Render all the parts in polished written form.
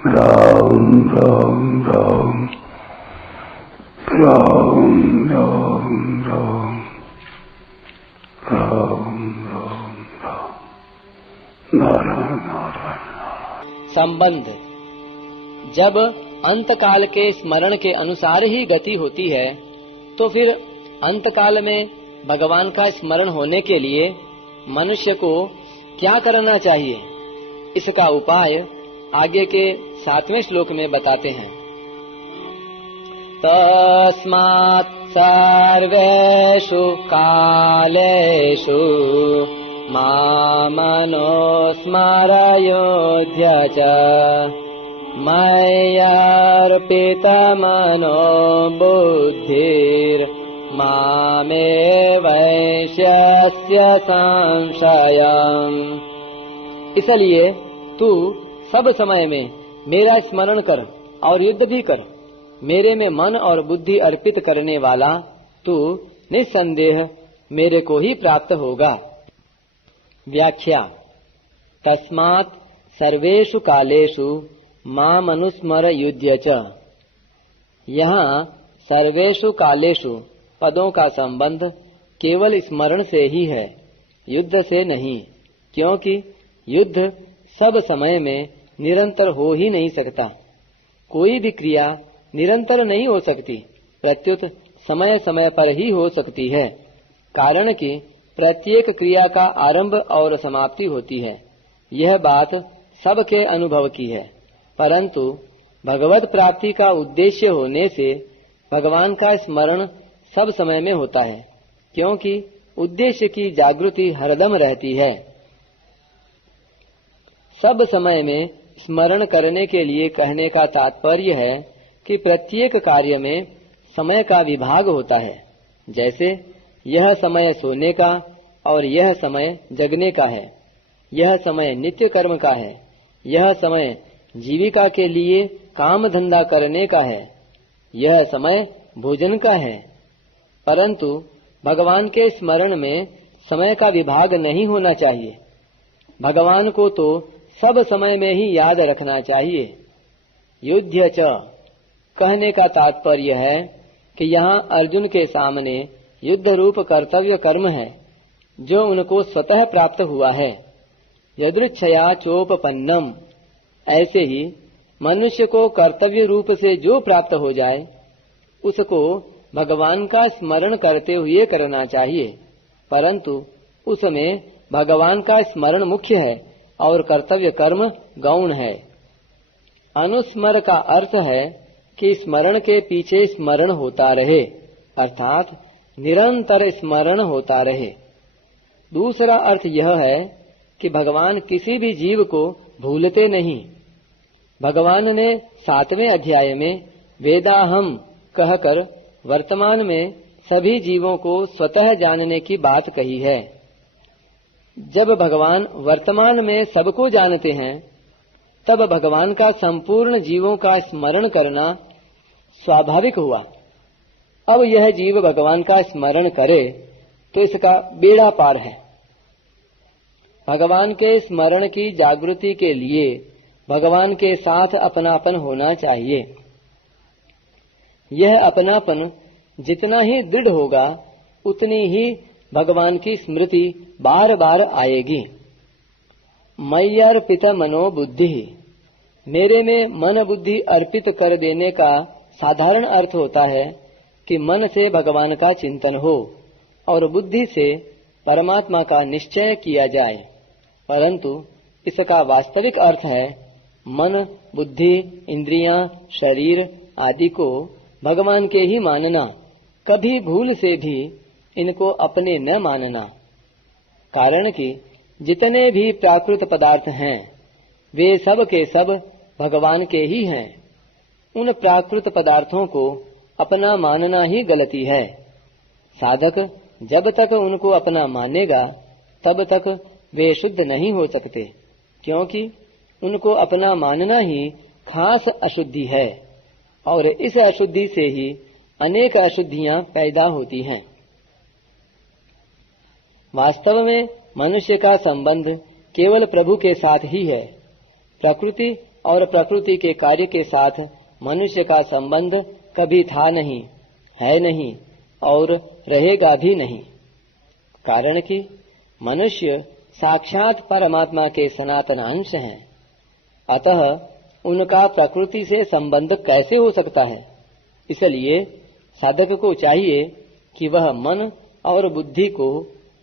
राम राम राम राम राम राम राम राम राम नारायण नारायण। संबंध। जब अंतकाल के स्मरण के अनुसार ही गति होती है तो फिर अंतकाल में भगवान का स्मरण होने के लिए मनुष्य को क्या करना चाहिए, इसका उपाय आगे के 7वें श्लोक में बताते हैं। तस्मात् सर्वेषु कालेषु मामनुस्मरयोऽद्य च मय्यर्पितमनो बुद्धिर्मामेवैष्यस्य संशयम्। इसलिए तू सब समय में मेरा स्मरण कर और युद्ध भी कर। मेरे में मन और बुद्धि अर्पित करने वाला तू निस्संदेह मेरे को ही प्राप्त होगा। व्याख्या। तस्मात् सर्वेषु कालेषु मामनुस्मर युध्य च। यहाँ सर्वेषु कालेषु पदों का संबंध केवल स्मरण से ही है, युद्ध से नहीं, क्योंकि युद्ध सब समय में निरंतर हो ही नहीं सकता। कोई भी क्रिया निरंतर नहीं हो सकती, प्रत्युत समय समय पर ही हो सकती है, कारण कि प्रत्येक क्रिया का आरंभ और समाप्ति होती है। यह बात सबके अनुभव की है, परंतु भगवत प्राप्ति का उद्देश्य होने से भगवान का स्मरण सब समय में होता है, क्योंकि उद्देश्य की जागृति हरदम रहती है। सब समय में स्मरण करने के लिए कहने का तात्पर्य है कि प्रत्येक कार्य में समय का विभाग होता है। जैसे यह समय सोने का और यह समय जगने का है, यह समय नित्य कर्म का है, यह समय जीविका के लिए काम धंधा करने का है, यह समय भोजन का है। परंतु भगवान के स्मरण में समय का विभाग नहीं होना चाहिए। भगवान को तो सब समय में ही याद रखना चाहिए। युध्य च कहने का तात्पर्य है कि यहाँ अर्जुन के सामने युद्ध रूप कर्तव्य कर्म है, जो उनको स्वतः प्राप्त हुआ है। यदृच्छया चोपपन्नम, ऐसे ही मनुष्य को कर्तव्य रूप से जो प्राप्त हो जाए उसको भगवान का स्मरण करते हुए करना चाहिए, परंतु उसमें भगवान का स्मरण मुख्य है और कर्तव्य कर्म गौण है। अनुस्मर का अर्थ है कि स्मरण के पीछे स्मरण होता रहे, अर्थात निरंतर स्मरण होता रहे। दूसरा अर्थ यह है कि भगवान किसी भी जीव को भूलते नहीं। भगवान ने 7वें अध्याय में वेदाहम कहकर वर्तमान में सभी जीवों को स्वतः जानने की बात कही है। जब भगवान वर्तमान में सबको जानते हैं, तब भगवान का संपूर्ण जीवों का स्मरण करना स्वाभाविक हुआ। अब यह जीव भगवान का स्मरण करे तो इसका बेड़ा पार है। भगवान के स्मरण की जागृति के लिए भगवान के साथ अपनापन होना चाहिए। यह अपनापन जितना ही दृढ़ होगा, उतनी ही भगवान की स्मृति बार बार आएगी। मय्यर्पित मनो बुद्धि, मेरे में मन बुद्धि अर्पित कर देने का साधारण अर्थ होता है कि मन से भगवान का चिंतन हो और बुद्धि से परमात्मा का निश्चय किया जाए, परंतु इसका वास्तविक अर्थ है मन, बुद्धि, इंद्रियां, शरीर आदि को भगवान के ही मानना, कभी भूल से भी इनको अपने न मानना। कारण कि जितने भी प्राकृत पदार्थ हैं वे सब के सब भगवान के ही हैं। उन प्राकृत पदार्थों को अपना मानना ही गलती है। साधक जब तक उनको अपना मानेगा तब तक वे शुद्ध नहीं हो सकते, क्योंकि उनको अपना मानना ही खास अशुद्धि है और इस अशुद्धि से ही अनेक अशुद्धियां पैदा होती हैं। वास्तव में मनुष्य का संबंध केवल प्रभु के साथ ही है। प्रकृति और प्रकृति के कार्य के साथ मनुष्य का संबंध कभी था नहीं, है नहीं और रहेगा भी नहीं। कारण कि मनुष्य साक्षात परमात्मा के सनातन अंश हैं। अतः उनका प्रकृति से संबंध कैसे हो सकता है? इसलिए साधक को चाहिए कि वह मन और बुद्धि को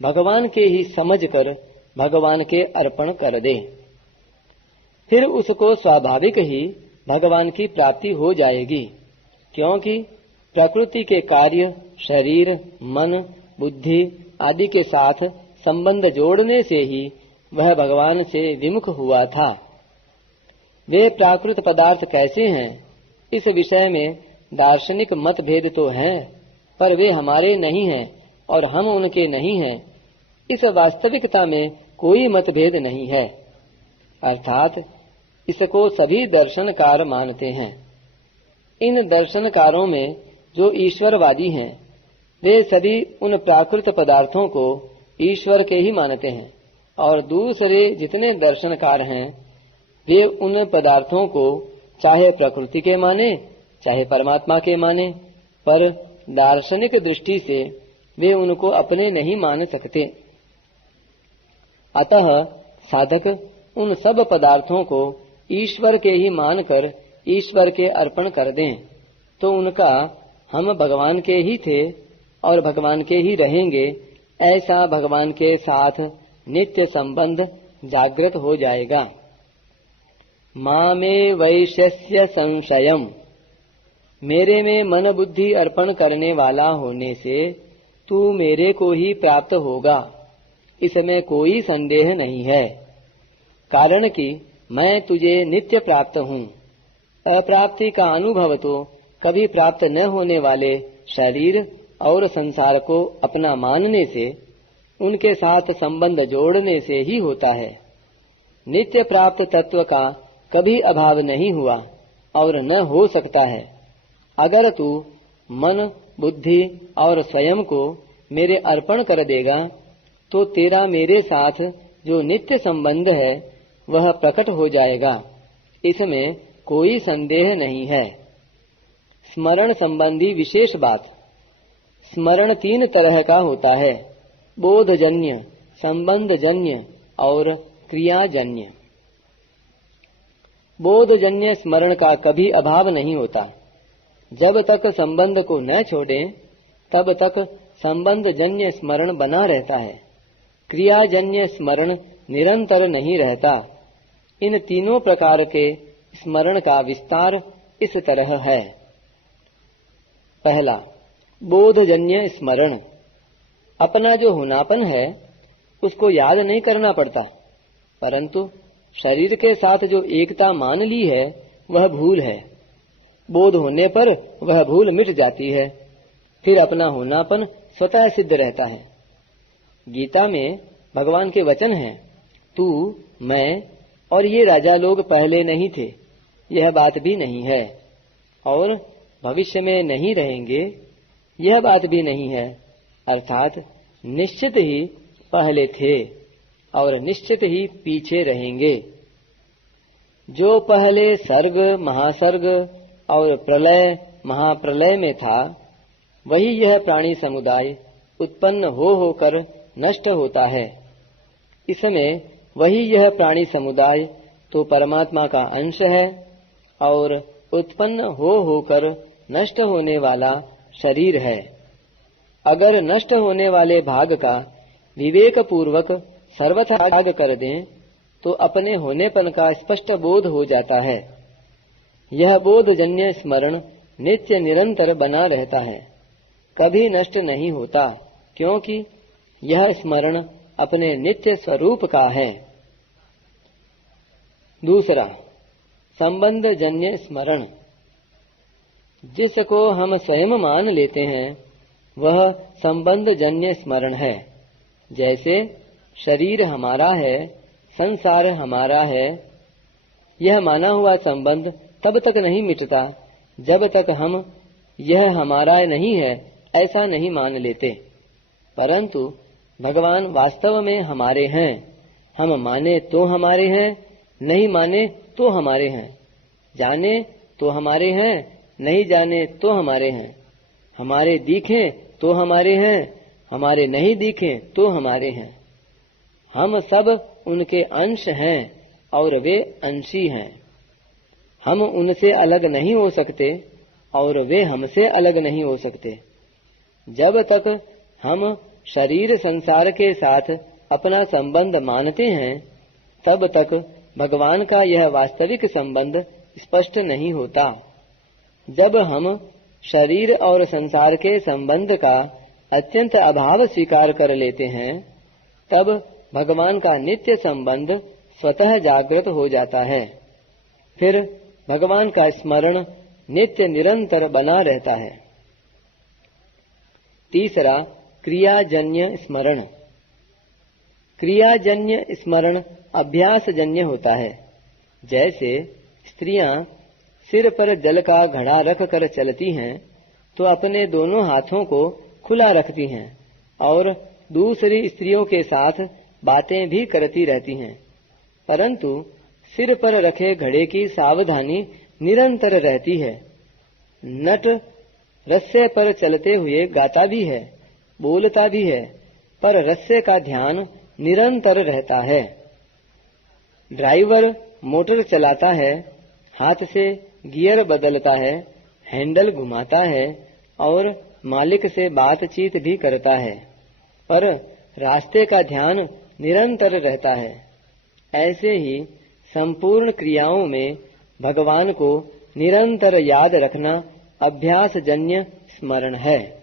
भगवान के ही समझकर भगवान के अर्पण कर दे। फिर उसको स्वाभाविक ही भगवान की प्राप्ति हो जाएगी, क्योंकि प्रकृति के कार्य शरीर, मन, बुद्धि आदि के साथ संबंध जोड़ने से ही वह भगवान से विमुख हुआ था। वे प्राकृत पदार्थ कैसे हैं, इस विषय में दार्शनिक मतभेद तो हैं, पर वे हमारे नहीं हैं और हम उनके नहीं हैं, इस वास्तविकता में कोई मतभेद नहीं है। अर्थात इसको सभी दर्शनकार मानते हैं। इन दर्शनकारों में जो ईश्वरवादी हैं, वे सभी उन प्राकृत पदार्थों को ईश्वर के ही मानते हैं, और दूसरे जितने दर्शनकार हैं वे उन पदार्थों को चाहे प्रकृति के माने चाहे परमात्मा के माने, पर दार्शनिक दृष्टि से वे उनको अपने नहीं मान सकते। अतः साधक उन सब पदार्थों को ईश्वर के ही मानकर ईश्वर के अर्पण कर दें, तो उनका हम भगवान के ही थे और भगवान के ही रहेंगे, ऐसा भगवान के साथ नित्य संबंध जागृत हो जाएगा। मामे वैश्यस्य संशयम, मेरे में मन बुद्धि अर्पण करने वाला होने से तू मेरे को ही प्राप्त होगा, इसमें कोई संदेह नहीं है। कारण कि मैं तुझे नित्य प्राप्त हूँ। अप्राप्ति का अनुभव तो कभी प्राप्त न होने वाले शरीर और संसार को अपना मानने से, उनके साथ संबंध जोड़ने से ही होता है। नित्य प्राप्त तत्व का कभी अभाव नहीं हुआ और न हो सकता है। अगर तू मन, बुद्धि और स्वयं को मेरे अर्पण कर देगा तो तेरा मेरे साथ जो नित्य संबंध है वह प्रकट हो जाएगा, इसमें कोई संदेह नहीं है। स्मरण संबंधी विशेष बात। स्मरण 3 तरह का होता है, बोधजन्य, संबंधजन्य और क्रियाजन्य। बोधजन्य स्मरण का कभी अभाव नहीं होता। जब तक संबंध को न छोड़ें तब तक संबंधजन्य स्मरण बना रहता है। क्रियाजन्य स्मरण निरंतर नहीं रहता। इन तीनों प्रकार के स्मरण का विस्तार इस तरह है। पहला, बोधजन्य स्मरण। अपना जो होनापन है उसको याद नहीं करना पड़ता, परंतु शरीर के साथ जो एकता मान ली है वह भूल है। बोध होने पर वह भूल मिट जाती है, फिर अपना होनापन स्वतः सिद्ध रहता है। गीता में भगवान के वचन हैं, तू, मैं और ये राजा लोग पहले नहीं थे, यह बात भी नहीं है, और भविष्य में नहीं रहेंगे, यह बात भी नहीं है। अर्थात निश्चित ही पहले थे और निश्चित ही पीछे रहेंगे। जो पहले सर्ग, महासर्ग और प्रलय, महाप्रलय में था, वही यह प्राणी समुदाय उत्पन्न होकर नष्ट होता है। इसमें वही यह प्राणी समुदाय तो परमात्मा का अंश है और उत्पन्न होकर नष्ट होने वाला शरीर है। अगर नष्ट होने वाले भाग का विवेक पूर्वक सर्वथा त्याग कर दें तो अपने होनेपन का स्पष्ट बोध हो जाता है। यह बोधजन्य स्मरण नित्य निरंतर बना रहता है, कभी नष्ट नहीं होता, क्योंकि यह स्मरण अपने नित्य स्वरूप का है। दूसरा, संबंधजन्य स्मरण। जिसको हम स्वयं मान लेते हैं वह संबंधजन्य स्मरण है। जैसे शरीर हमारा है, संसार हमारा है, यह माना हुआ संबंध तब तक नहीं मिटता जब तक हम यह हमारा नहीं है ऐसा नहीं मान लेते। परंतु भगवान वास्तव में हमारे हैं, हम माने तो हमारे हैं, नहीं माने तो हमारे हैं, जाने तो हमारे हैं, नहीं जाने तो हमारे हैं, हमारे दिखे तो हमारे हैं, हमारे नहीं दिखे तो हमारे हैं। हम सब उनके अंश हैं और वे अंशी हैं। हम उनसे अलग नहीं हो सकते और वे हमसे अलग नहीं हो सकते। जब तक हम शरीर संसार के साथ अपना संबंध मानते हैं, तब तक भगवान का यह वास्तविक संबंध स्पष्ट नहीं होता। जब हम शरीर और संसार के संबंध का अत्यंत अभाव स्वीकार कर लेते हैं, तब भगवान का नित्य संबंध स्वतः जागृत हो जाता है। फिर भगवान का स्मरण नित्य निरंतर बना रहता है। तीसरा, क्रियाजन्य स्मरण। क्रियाजन्य स्मरण अभ्यासजन्य होता है। जैसे स्त्रियां सिर पर जल का घड़ा रख कर चलती हैं तो अपने दोनों हाथों को खुला रखती हैं और दूसरी स्त्रियों के साथ बातें भी करती रहती हैं, परंतु सिर पर रखे घड़े की सावधानी निरंतर रहती है। नट रस्से पर चलते हुए गाता भी है, बोलता भी है, पर रस्से का ध्यान निरंतर रहता है। ड्राइवर मोटर चलाता है, हाथ से गियर बदलता है, हैंडल घुमाता है और मालिक से बातचीत भी करता है, पर रास्ते का ध्यान निरंतर रहता है। ऐसे ही संपूर्ण क्रियाओं में भगवान को निरंतर याद रखना अभ्यासजन्य स्मरण है।